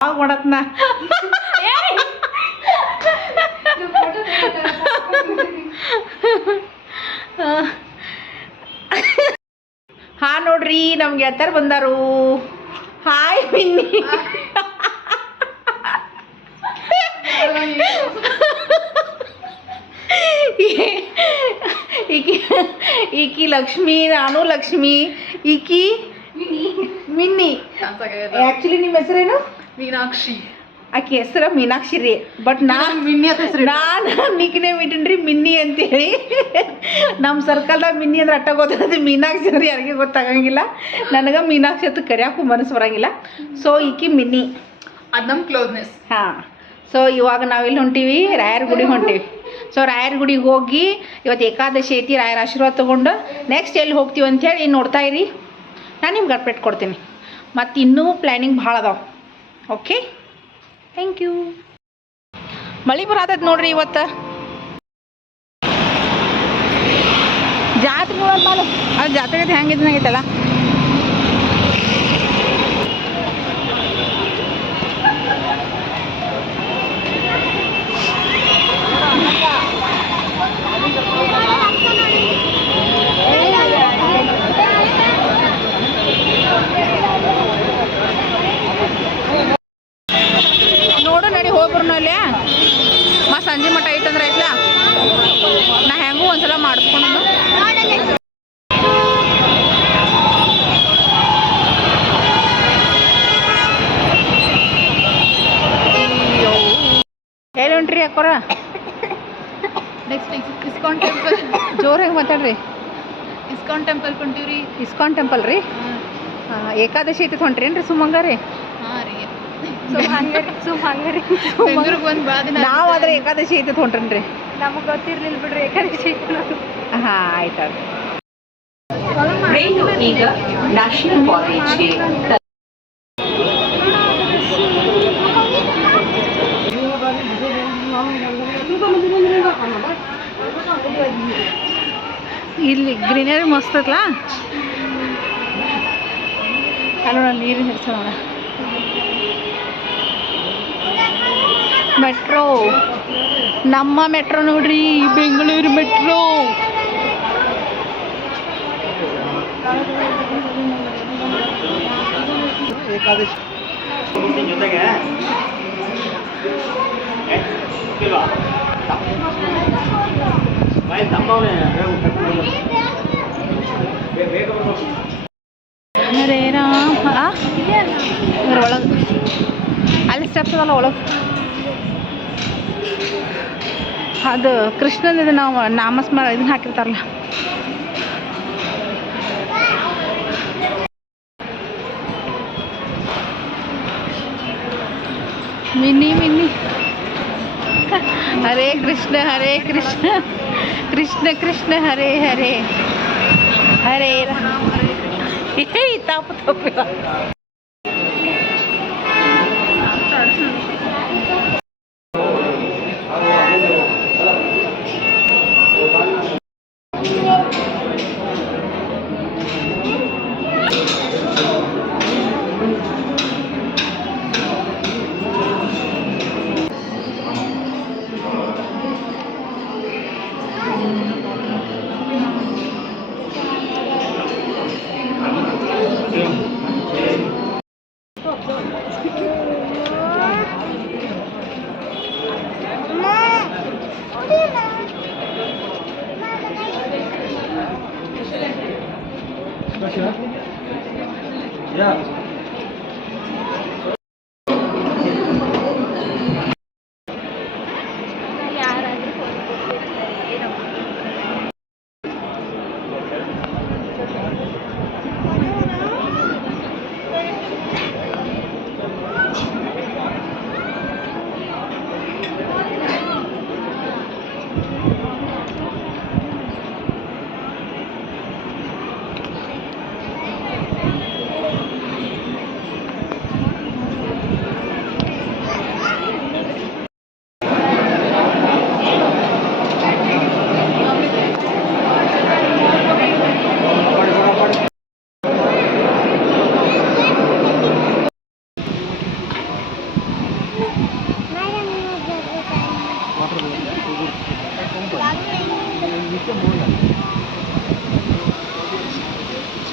ಮಾಡತ್ನ ಹಾ ನೋಡ್ರಿ ನಮ್ಗೆ ಗೆಳತಿಯರು ಬಂದಾರು. Hi Minni. ಈಕಿ ಲಕ್ಷ್ಮಿ, ನಾನು ಲಕ್ಷ್ಮಿ, ಈಕಿ ಮಿನ್ನಿ. ಆಕ್ಚುಲಿ ನಿಮ್ಮ ಹೆಸರೇನು? ಮೀನಾಕ್ಷಿ. ಆಕಿ ಹೆಸರು ಮೀನಾಕ್ಷಿ ರೀ, ಬಟ್ ನಾನು ನಿಕ್ ನೇಮ್ ಇಟ್ಟನ್ರಿ ಮಿನ್ನಿ ಅಂತೇಳಿ. ನಮ್ಮ ಸರ್ಕಲ್ದಾಗ ಮಿನ್ನಿ ಅಂದ್ರೆ ಅಟ್ಟ ಗೊತ್ತಾಗುತ್ತೆ, ಮೀನಾಕ್ಷಿ ಅಂದ್ರೆ ಯಾರಿಗೆ ಗೊತ್ತಾಗಂಗಿಲ್ಲ. ನನಗೆ ಮೀನಾಕ್ಷಿ ಅಂತ ಕರೆಯೋಕ್ಕೂ ಮನಸ್ಸು ಬರಂಗಿಲ್ಲ. ಸೊ ಈಕಿ ಮಿನ್ನಿ, ಅದು ನಮ್ಮ ಕ್ಲೋಸ್ನೆಸ್. ಹಾಂ. ಸೊ ಇವಾಗ ನಾವೆಲ್ಲಿ ಹೊಂಟೀವಿ? ರಾಯರ ಗುಡಿಗೆ ಹೊಂಟೀವಿ. ಸೊ ರಾಯರ ಗುಡಿಗೆ ಹೋಗಿ ಇವತ್ತು ಏಕಾದಶಿ ಐತಿ, ರಾಯರ ಆಶೀರ್ವಾದ ತೊಗೊಂಡು ನೆಕ್ಸ್ಟ್ ಎಲ್ಲಿ ಹೋಗ್ತೀವಿ ಅಂಥೇಳಿ ನೋಡ್ತಾ ಇರಿ. ನಾನು ನಿಮ್ಗೆ ಅಪ್ಡೇಟ್ ಕೊಡ್ತೀನಿ. ಮತ್ತು ಇನ್ನೂ ಪ್ಲ್ಯಾನಿಂಗ್ ಭಾಳ ಅದಾವೆ. Okay, thank you. ಮಳೆ ಬರತೈತೆ ನೋಡ್ರಿ ಇವತ್ತು. ಜಾತ್ರೆ ನೋಡೋದು ಅದು ಜಾತ್ರೆ ಹೆಂಗಿದ್ದಂಗೈತಲ್ಲ. ನೋಡು ನಡಿ ಹೋಗ್ಬರ್ನು ಅಲ್ಲೇ. ಮತ್ತು ಸಂಜೆ ಮಟ್ಟ ಐತಂದ್ರೆ ಐತ್ಲ, ನಾ ಹೆಂಗೂ ಒಂದ್ಸಲ ಮಾಡಿಸ್ಕೊಂಡು ಹೇಳಿ ಹೊಂಟ್ರಿ ಅಕ್ಕೋರ. Next ISKCON temple. ಜೋರು ಹೆಂಗೆ ಮಾತಾಡ್ರಿ. ಇಸ್ಕಾನ್ ಟೆಂಪಲ್ ಕೊಂತೀವ್ರಿ. ಇಸ್ಕಾನ್ ಟೆಂಪಲ್ ರೀ. ಏಕಾದಶಿ ಐತಿ ಹೊಂಟ್ರೇನ್ರಿ ಸುಮಂಗ ರೀ? ಹಾಂ ರೀ. ಬೆಂಗ್ಳೂರಿಗೆ ಬಂದು ಬಾ ದಿನ ನಾವಾದ್ರೆ ಏಕಾದಶಿ ಐತಿ ಹೊಂಟ್ರೇನ್ರಿ. ನಮಗೆ ಗೊತ್ತಿರ್ಲಿಲ್ಲ ಬಿಡ್ರಿ ಏಕಾದಶಿ ಐತಿ. ಹಾಂ ಆಯ್ತು. ಈಗ ನ್ಯಾಷನಲ್ ಕಾಲೇಜ್ಗೆ ಇಲ್ಲಿ ಗ್ರೀನರಿ ಮಸ್ತ್ ಐತ್ಲ. ಅಲ್ಲ ನೀರಿನ ಹೆಸರು ಮೆಟ್ರೋ. ನಮ್ಮ ಮೆಟ್ರೋ ನೋಡ್ರಿ, ಬೆಂಗಳೂರು ಮೆಟ್ರೋ. ಹರೇ ರಾಮ. ಒಳಗೆ ಅಲ್ಲಿ ಸ್ಟೆಪ್ಸ್ ಅದಲ್ಲ ಒಳಗೆ. ಅದು ಕೃಷ್ಣನ ಇದು ನಾವು ನಾಮಸ್ಮರ ಇದನ್ನ ಹಾಕಿರ್ತಾರಲ್ಲ. ಮಿನ್ನಿ ಮಿನ್ನಿ. ಹರೇ ಕೃಷ್ಣ ಹರೇ ಕೃಷ್ಣ, ಕೃಷ್ಣ ಕೃಷ್ಣ ಹರೇ ಹರೇ, ಹರೇ ರಾಮ. ತಪ್ಪು ತಪ್ಪಿಲ್ಲ.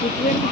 It will be